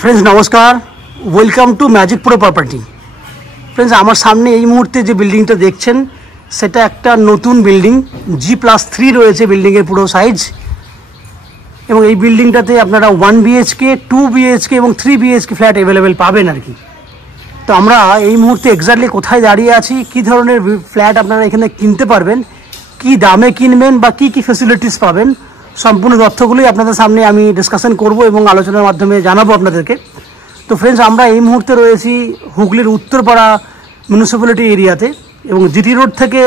Friends नमस्कार, welcome to Magic Pro Property. Friends आमार सामने এই মুহূর্তে যে বিল্ডিংটা দেখছেন সেটা একটা নতুন বিল্ডিং, G+3 রয়েছে বিল্ডিংয়ের পুরো সাইজ। এবং এই বিল্ডিংটাতে আপনারা 1 BHK, 2 BHK এবং 3 BHK ফ্ল্যাট অ্যাভেলেবেল পাবেন আর কি। তো আমরা এই মুহূর্তে এক্স্যাক্টলি কোথায় দাঁড়িয়ে আছি, কী ধরনের ফ্ল্যাট আপনারা এখানে কিনতে পারবেন, কী দামে কিনবেন বা কী কী ফ্যাসিলিটিস পাবেন, সম্পূর্ণ তথ্যগুলোই আপনাদের সামনে আমি ডিসকাশন করব এবং আলোচনার মাধ্যমে জানাবো আপনাদেরকে। তো ফ্রেন্ডস আমরা এই মুহূর্তে রয়েছি হুগলির উত্তরপাড়া মিউনিসিপ্যালিটি এরিয়াতে এবং জিটি রোড থেকে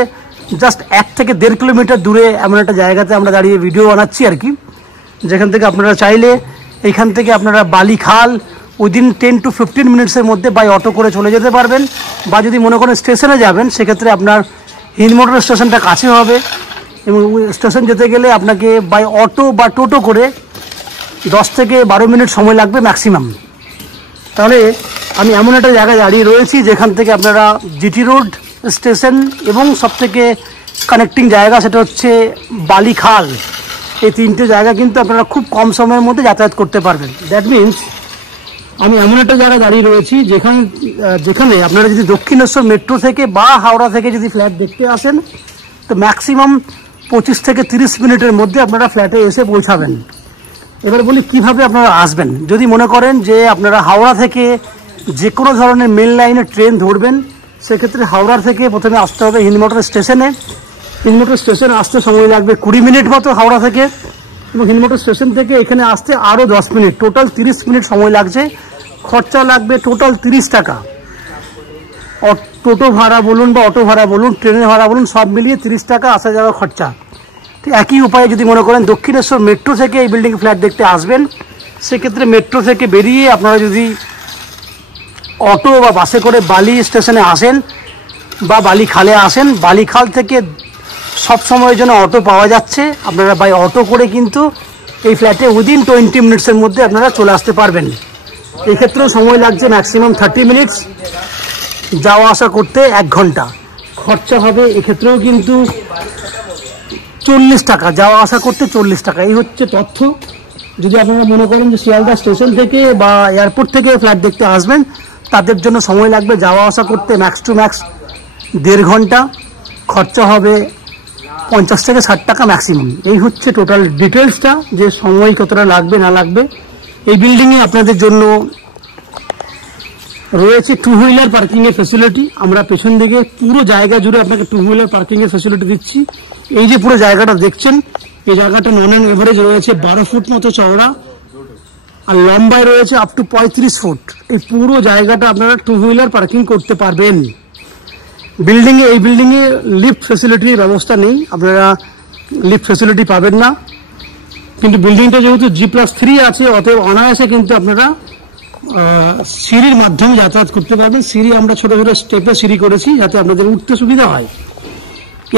জাস্ট 1 থেকে 1.5 কিলোমিটার দূরে এমন একটা জায়গাতে আমরা দাঁড়িয়ে ভিডিও বানাচ্ছি আর কি, যেখান থেকে আপনারা চাইলে এইখান থেকে আপনারা বালিখাল উইদিন 10 to 15 মিনিটসের মধ্যে বাই অটো করে চলে যেতে পারবেন। বা যদি মনে করেন স্টেশনে যাবেন সেক্ষেত্রে আপনার হিন্দমোটর স্টেশনটা কাছে হবে এবং স্টেশন যেতে গেলে আপনাকে বাই অটো বা টোটো করে 10 থেকে 12 মিনিট সময় লাগবে ম্যাক্সিমাম। তাহলে আমি এমন একটা জায়গায় দাঁড়িয়ে রয়েছি যেখান থেকে আপনারা জিটি রোড স্টেশন এবং সবথেকে কানেক্টিং জায়গা সেটা হচ্ছে বালিখাল, এই 3টে জায়গা কিন্তু আপনারা খুব কম সময়ের মধ্যে যাতায়াত করতে পারবেন। দ্যাট মিনস আমি এমন একটা জায়গায় দাঁড়িয়ে রয়েছি যেখানে আপনারা যদি দক্ষিণেশ্বর মেট্রো থেকে বা হাওড়া থেকে যদি ফ্ল্যাট দেখতে আসেন তো ম্যাক্সিমাম 25 থেকে 30 মিনিটের মধ্যে আপনারা ফ্ল্যাটে এসে পৌঁছাবেন। এবার বলি কিভাবে আপনারা আসবেন। যদি মনে করেন যে আপনারা হাওড়া থেকে যে কোনো ধরনের মেল লাইনে ট্রেন ধরবেন সেক্ষেত্রে হাওড়া থেকে প্রথমে আসতে হবে হিন্দমোটর স্টেশনে। হিন্দমোটর স্টেশনে আসতে সময় লাগবে 20 মিনিট মতো হাওড়া থেকে, এবং হিন্দমোটর স্টেশন থেকে এখানে আসতে আরও 10 মিনিট, টোটাল 30 মিনিট সময় লাগছে। খরচা লাগবে টোটাল 30 টাকা। টোটো ভাড়া বলুন বা অটো ভাড়া বলুন, ট্রেনের ভাড়া বলুন, সব মিলিয়ে 30 টাকা আসা যাওয়া খরচা। ঠিক একই উপায়ে যদি মনে করেন দক্ষিণেশ্বর মেট্রো থেকে এই বিল্ডিং ফ্ল্যাট দেখতে আসবেন সেক্ষেত্রে মেট্রো থেকে বেরিয়ে আপনারা যদি অটো বা বাসে করে বালি স্টেশনে আসেন বা বালিখালে আসেন, বালিখাল থেকে সব সময়ের জন্য অটো পাওয়া যাচ্ছে। আপনারা বাই অটো করে কিন্তু এই ফ্ল্যাটে উইদিন 20 মিনিটসের মধ্যে আপনারা চলে আসতে পারবেন। এক্ষেত্রেও সময় লাগছে ম্যাক্সিমাম 30 মিনিটস, যাওয়া আসা করতে 1 ঘন্টা। খরচা হবে এক্ষেত্রেও কিন্তু 40 টাকা, যাওয়া আসা করতে 40 টাকা। এই হচ্ছে তথ্য। যদি আপনারা মনে করেন যে শিয়ালদা স্টেশন থেকে বা এয়ারপোর্ট থেকে ফ্ল্যাট দেখতে আসবেন তাদের জন্য সময় লাগবে যাওয়া আসা করতে ম্যাক্স টু ম্যাক্স 1.5 ঘন্টা। খরচা হবে 50 থেকে 60 টাকা ম্যাক্সিমাম। এই হচ্ছে টোটাল ডিটেলসটা, যে সময় কতটা লাগবে না লাগবে। এই বিল্ডিংয়ে আপনাদের জন্য রয়েছে 2 হুইলার পার্কিংয়ের ফ্যাসিলিটি। আমরা পেছন দিকে পুরো জায়গা জুড়ে আপনাকে 2 হুইলার পার্কিংয়ের ফ্যাসিলিটি দিচ্ছি। এই যে পুরো জায়গাটা দেখছেন এই জায়গাটা নন অ্যান এভারেজ রয়েছে 12 ফুট মতো চওড়া আর লম্বায় রয়েছে আপ টু 35 ফুট। এই পুরো জায়গাটা আপনারা 2 হুইলার পার্কিং করতে পারবেন। এই বিল্ডিংয়ে লিফট ফ্যাসিলিটির ব্যবস্থা নেই, আপনারা লিফট ফ্যাসিলিটি পাবেন না। কিন্তু বিল্ডিংটা যেহেতু G+3 আছে অতএব অনায়াসে কিন্তু আপনারা সিঁড়ির মাধ্যমে যাতায়াত করতে পারবেন। সিঁড়ি আমরা ছোট ছোট স্টেপে সিঁড়ি করেছি যাতে আপনাদের উঠতে সুবিধা হয়।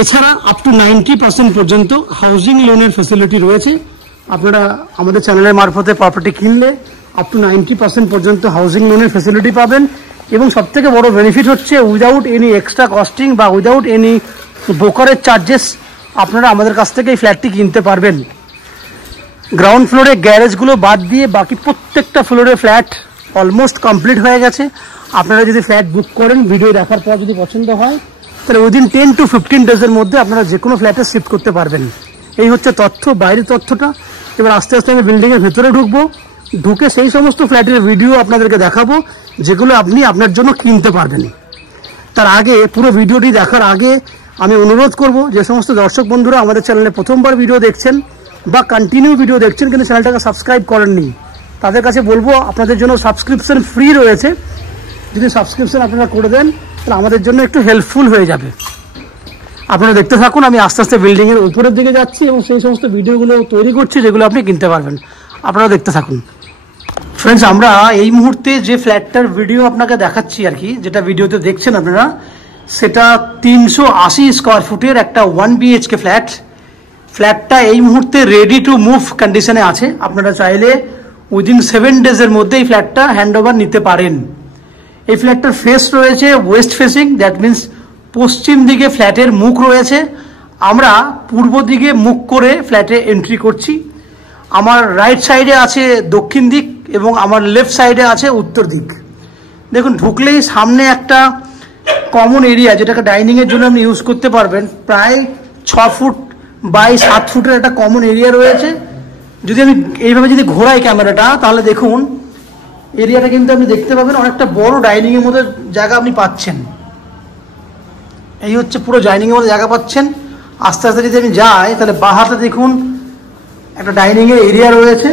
এছাড়া আপ টু 90% পর্যন্ত হাউজিং লোনের ফ্যাসিলিটি রয়েছে। আপনারা আমাদের চ্যানেলের মারফতে প্রপার্টি কিনলে আপ টু 90% পর্যন্ত হাউজিং লোনের ফ্যাসিলিটি পাবেন। এবং সবথেকে বড় বেনিফিট হচ্ছে উইদাউট এনি এক্সট্রা কস্টিং বা উইদাউট এনি ব্রোকারেজ চার্জেস আপনারা আমাদের কাছ থেকে এই ফ্ল্যাটটি কিনতে পারবেন। গ্রাউন্ড ফ্লোরে গ্যারেজগুলো বাদ দিয়ে বাকি প্রত্যেকটা ফ্লোরে ফ্ল্যাট অলমোস্ট কমপ্লিট হয়ে গেছে। আপনারা যদি ফ্ল্যাট বুক করেন ভিডিও দেখার পর যদি পছন্দ হয় তাহলে উইদিন 10 to 15 ডেজের মধ্যে আপনারা যে কোনো ফ্ল্যাটে শিফট করতে পারবেন। এই হচ্ছে তথ্য, বাইরের তথ্যটা। এবার আস্তে আস্তে আমি বিল্ডিংয়ের ভেতরে ঢুকবো, ঢুকে সেই সমস্ত ফ্ল্যাটের ভিডিও আপনাদেরকে দেখাবো যেগুলো আপনি আপনার জন্য কিনতে পারবেন। তার আগে পুরো ভিডিওটি দেখার আগে আমি অনুরোধ করব যে সমস্ত দর্শক বন্ধুরা আমাদের চ্যানেলে প্রথমবার ভিডিও দেখছেন বা কন্টিনিউ ভিডিও দেখছেন কিন্তু চ্যানেলটাকে সাবস্ক্রাইব করেননি, তাদের কাছে বলবো আপনাদের জন্য সাবস্ক্রিপশন ফ্রি রয়েছে। যদি সাবস্ক্রিপশন আপনারা করে দেন তাহলে আমাদের জন্য একটু হেল্পফুল হয়ে যাবে। আপনারা দেখতে থাকুন, আমি আস্তে আস্তে বিল্ডিংয়ের উপরের দিকে যাচ্ছি এবং সেই সমস্ত ভিডিওগুলো তৈরি করছি যেগুলো আপনি কিনতে পারবেন। আপনারা দেখতে থাকুন। ফ্রেন্ডস আমরা এই মুহূর্তে যে ফ্ল্যাটটার ভিডিও আপনাকে দেখাচ্ছি আর কি, যেটা ভিডিওতে দেখছেন আপনারা, সেটা 380 স্কোয়ার ফুটের একটা 1 BHK ফ্ল্যাট। ফ্ল্যাটটা এই মুহূর্তে রেডি টু মুভ কন্ডিশনে আছে। আপনারা চাইলে উইদিন 7 ডেজের মধ্যে এই ফ্ল্যাটটা হ্যান্ড ওভার নিতে পারেন। এই ফ্ল্যাটটার ফেস রয়েছে ওয়েস্ট ফেসিং, দ্যাট মিনস পশ্চিম দিকে ফ্ল্যাটের মুখ রয়েছে। আমরা পূর্ব দিকে মুখ করে ফ্ল্যাটে এন্ট্রি করছি। আমার রাইট সাইডে আছে দক্ষিণ দিক এবং আমার লেফট সাইডে আছে উত্তর দিক। দেখুন ঢুকলেই সামনে একটা কমন এরিয়া, যেটাকে ডাইনিংয়ের জন্য আপনি ইউজ করতে পারবেন। প্রায় 6 ফুট বাই 7 ফুটের একটা কমন এরিয়া রয়েছে। যদি আমি এইভাবে যদি ঘোরাই ক্যামেরাটা, তাহলে দেখুন এরিয়াটা কিন্তু আপনি দেখতে পাবেন অনেকটা বড় ডাইনিংয়ের মতো জায়গা আপনি পাচ্ছেন। এই হচ্ছে পুরো ডাইনিংয়ের মতো জায়গা পাচ্ছেন। আস্তে আস্তে যদি আমি যাই, তাহলে বাঁ হাতে দেখুন একটা ডাইনিংয়ের এরিয়া রয়েছে,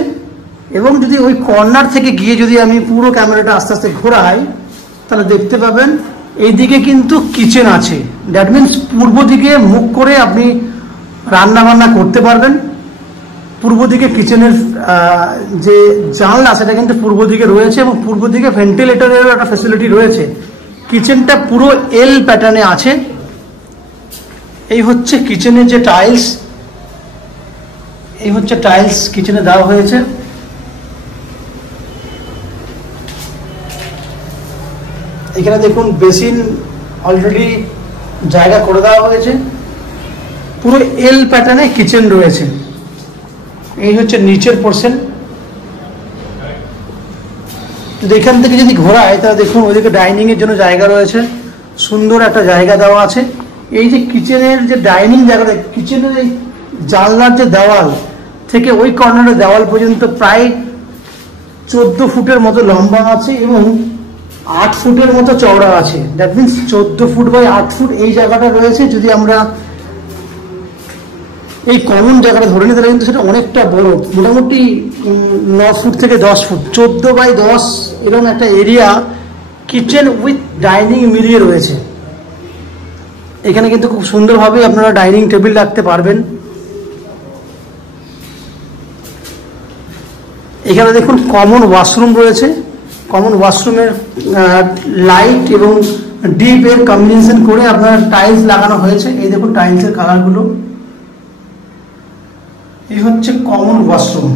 এবং যদি ওই কর্নার থেকে গিয়ে যদি আমি পুরো ক্যামেরাটা আস্তে আস্তে ঘোরাই, তাহলে দেখতে পাবেন এইদিকে কিন্তু কিচেন আছে। দ্যাট মিনস পূর্ব দিকে মুখ করে আপনি রান্না বান্না করতে পারবেন। পূর্ব দিকে কিচেনের যে জানলা সেটা কিন্তু পূর্ব দিকে রয়েছে, এবং পূর্ব দিকে ভেন্টিলেটরেরও একটা ফ্যাসিলিটি রয়েছে। কিচেনটা পুরো এল প্যাটার্নে আছে। এই হচ্ছে কিচেনের যে টাইলস, এই হচ্ছে টাইলস কিচেনে দেওয়া হয়েছে। এখানে দেখুন বেসিন অলরেডি জায়গা করে দেওয়া হয়েছে। পুরো এল প্যাটার্নে কিচেন রয়েছে। এই হচ্ছে নিচের পোর্শন। যদি এখান থেকে যদি ঘোরায়, তাহলে দেখুন ওইদিকে ডাইনিং এর জন্য জায়গা রয়েছে, সুন্দর একটা জায়গা দেওয়া আছে। এই যে কিচেনের যে ডাইনিং জায়গাটা, কিচেনের এই জানলার যে দেওয়াল থেকে ওই কর্নারের দেওয়াল পর্যন্ত প্রায় 14 ফুটের মতো লম্বা আছে, এবং 8 ফুটের মতো চওড়া আছে। That means 14 foot by 8 foot এই জায়গাটা রয়েছে। যদি আমরা এই কমন জায়গাটা ধরে নিই, তাহলে কিন্তু সেটা অনেকটা বড়, মোটামুটি 9 ফুট থেকে 10 ফুট, 14 বাই 10 এরকম একটা এরিয়া কিচেন উইথ ডাইনিং মিলিয়ে রয়েছে। এখানে কিন্তু খুব সুন্দরভাবে আপনারা ডাইনিং টেবিল রাখতে পারবেন। এখানে দেখুন কমন ওয়াশরুম রয়েছে। কমন ওয়াশরুমের লাইট এবং ডিপ এর কম্বিনেশন করে আপনার টাইলস লাগানো হয়েছে। এই দেখুন টাইলসের কালারগুলো। এই হচ্ছে কমন ওয়াশরুম।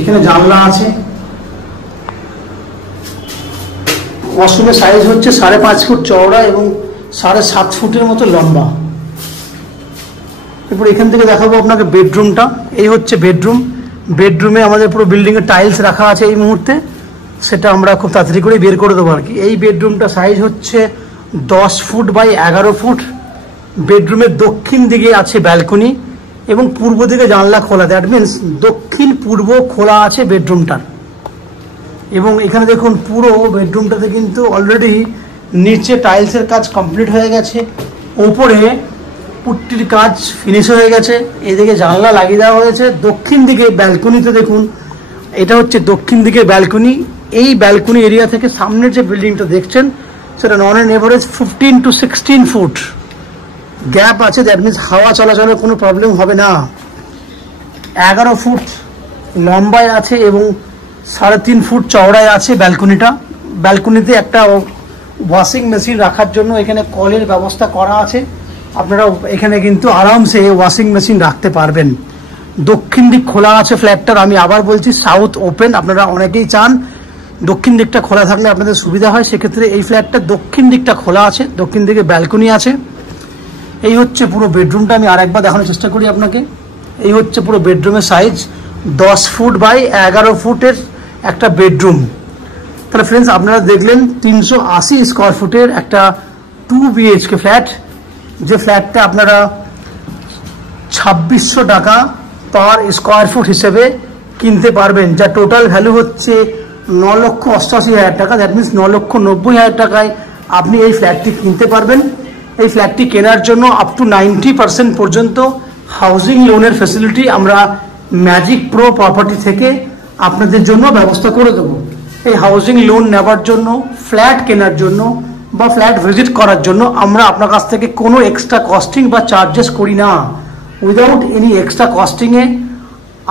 এখানে জানলা আছে। ওয়াশরুমের সাইজ হচ্ছে 5.5 ফুট চওড়া এবং 7.5 ফুটের মতো লম্বা। এরপর এখান থেকে দেখাবো আপনাকে বেডরুমটা। এই হচ্ছে বেডরুম। বেডরুমে আমাদের পুরো বিল্ডিংয়ের টাইলস রাখা আছে এই মুহূর্তে, সেটা আমরা খুব তাড়াতাড়ি করে বের করে দেবো আর কি। এই বেডরুমটা সাইজ হচ্ছে 10 ফুট বাই 11 ফুট। বেডরুমের দক্ষিণ দিকে আছে ব্যালকনি এবং পূর্ব দিকে জানলা খোলা। দ্যাট মিনস দক্ষিণ পূর্ব খোলা আছে বেডরুমটার। এবং এখানে দেখুন পুরো বেডরুমটাতে কিন্তু অলরেডি নিচে টাইলসের কাজ কমপ্লিট হয়ে গেছে, ওপরে পুট্টির কাজ ফিনিশ হয়ে গেছে। এদিকে জানলা লাগিয়ে দেওয়া হয়েছে। দক্ষিণ দিকে ব্যালকনিতে দেখুন, এটা হচ্ছে দক্ষিণ দিকে ব্যালকনি। এই ব্যালকনি এরিয়া থেকে সামনের যে বিল্ডিংটা দেখছেন, সেটা নন an average 15 to 16 feet gap আছে। দ্যাট মিনস হাওয়া চলাচলের কোনো প্রবলেম হবে না। 11 ফুট লম্বায় আছে এবং 3.5 ফুট চওড়ায় আছে ব্যালকনিটা। ব্যালকনিতে একটা ওয়াশিং মেশিন রাখার জন্য এখানে কলের ব্যবস্থা করা আছে। আপনারা এখানে কিন্তু আরামসে ওয়াশিং মেশিন রাখতে পারবেন। দক্ষিণ দিক খোলা আছে ফ্ল্যাটটার। আমি আবার বলছি, সাউথ ওপেন। আপনারা অনেকেই চান দক্ষিণ দিকটা খোলা থাকলে আপনাদের সুবিধা হয়, সেক্ষেত্রে এই ফ্ল্যাটটা দক্ষিণ দিকটা খোলা আছে। দক্ষিণ দিকে ব্যালকনি আছে। এই হচ্ছে পুরো বেডরুমটা। আমি আরেকবার দেখানোর চেষ্টা করি আপনাকে। এই হচ্ছে পুরো বেডরুমের সাইজ, 10 ফুট বাই 11 ফুটের একটা বেডরুম। তাহলে ফ্রেন্ডস, আপনারা দেখলেন 380 স্কোয়ার ফুটের একটা 2 BHK ফ্ল্যাট, যে ফ্ল্যাটটা আপনারা 2600 টাকা পার স্কোয়ার ফুট হিসেবে কিনতে পারবেন, যা টোটাল ভ্যালু হচ্ছে 9,88,000 টাকা। দ্যাট মিনস 9,90,000 টাকায় আপনি এই ফ্ল্যাটটি কিনতে পারবেন। এই ফ্ল্যাটটি কেনার জন্য আপ টু 90% পর্যন্ত হাউজিং লোনের ফ্যাসিলিটি আমরা ম্যাজিক প্রো প্রপার্টি থেকে আপনাদের জন্য ব্যবস্থা করে দেবো। এই হাউজিং লোন নেওয়ার জন্য, ফ্ল্যাট কেনার জন্য বা ফ্ল্যাট ভিজিট করার জন্য আমরা আপনার কাছ থেকে কোনো এক্সট্রা কস্টিং বা চার্জেস করি না। উইদাউট এনি এক্সট্রা কস্টিংয়ে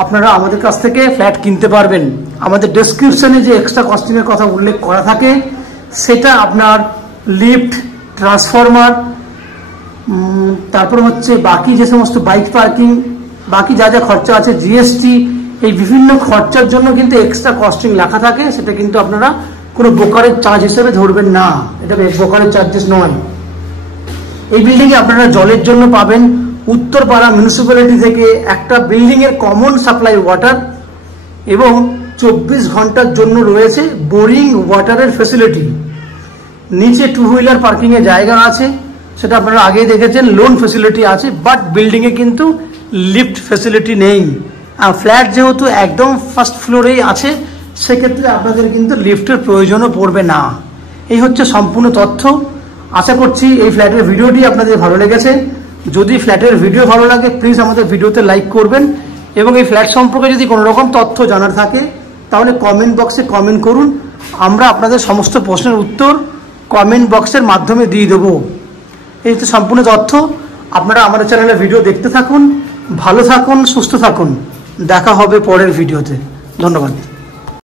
আপনারা আমাদের কাছ থেকে ফ্ল্যাট কিনতে পারবেন। আমাদের ডেসক্রিপশনে যে এক্সট্রা কস্টিংয়ের কথা উল্লেখ করা থাকে, সেটা আপনার লিফট, ট্রান্সফরমার, তারপর হচ্ছে বাকি যে সমস্ত বাইক পার্কিং, বাকি যা যা খরচা আছে, জিএসটি, এই বিভিন্ন খরচার জন্য কিন্তু এক্সট্রা কস্টিং লেখা থাকে। সেটা কিন্তু আপনারা কোনো ব্রোকারের চার্জ হিসেবে ধরবেন না, এটা ব্রোকারের চার্জেস নয়। এই বিল্ডিংয়ে আপনারা জলের জন্য পাবেন উত্তরপাড়া মিউনিসিপ্যালিটি থেকে একটা বিল্ডিংয়ের কমন সাপ্লাই ওয়াটার এবং 24 ঘন্টার জন্য রয়েছে বোরিং ওয়াটারের ফ্যাসিলিটি। নিচে টু হুইলার পার্কিংয়ের জায়গা আছে, সেটা আপনারা আগেই দেখেছেন। লোন ফ্যাসিলিটি আছে, বাট বিল্ডিংয়ে কিন্তু লিফট ফ্যাসিলিটি নেই। আর ফ্ল্যাট যেহেতু একদম ফার্স্ট ফ্লোরেই আছে, সেক্ষেত্রে আপনাদের কিন্তু লিফটের প্রয়োজনও পড়বে না। এই হচ্ছে সম্পূর্ণ তথ্য। আশা করছি এই ফ্ল্যাটের ভিডিওটি আপনাদের ভালো লেগেছে। যদি ফ্ল্যাটের ভিডিও ভালো লাগে প্লিজ আমাদের ভিডিওতে লাইক করবেন, এবং এই ফ্ল্যাট সম্পর্কে যদি কোনো রকম তথ্য জানার থাকে তাহলে কমেন্ট বক্সে কমেন্ট করুন। আমরা আপনাদের সমস্ত প্রশ্নের উত্তর কমেন্ট বক্সের মাধ্যমে দিয়ে দেবো। এই তো সম্পূর্ণ তথ্য। আপনারা আমাদের চ্যানেলে ভিডিও দেখতে থাকুন, ভালো থাকুন, সুস্থ থাকুন। দেখা হবে পরের ভিডিওতে। ধন্যবাদ।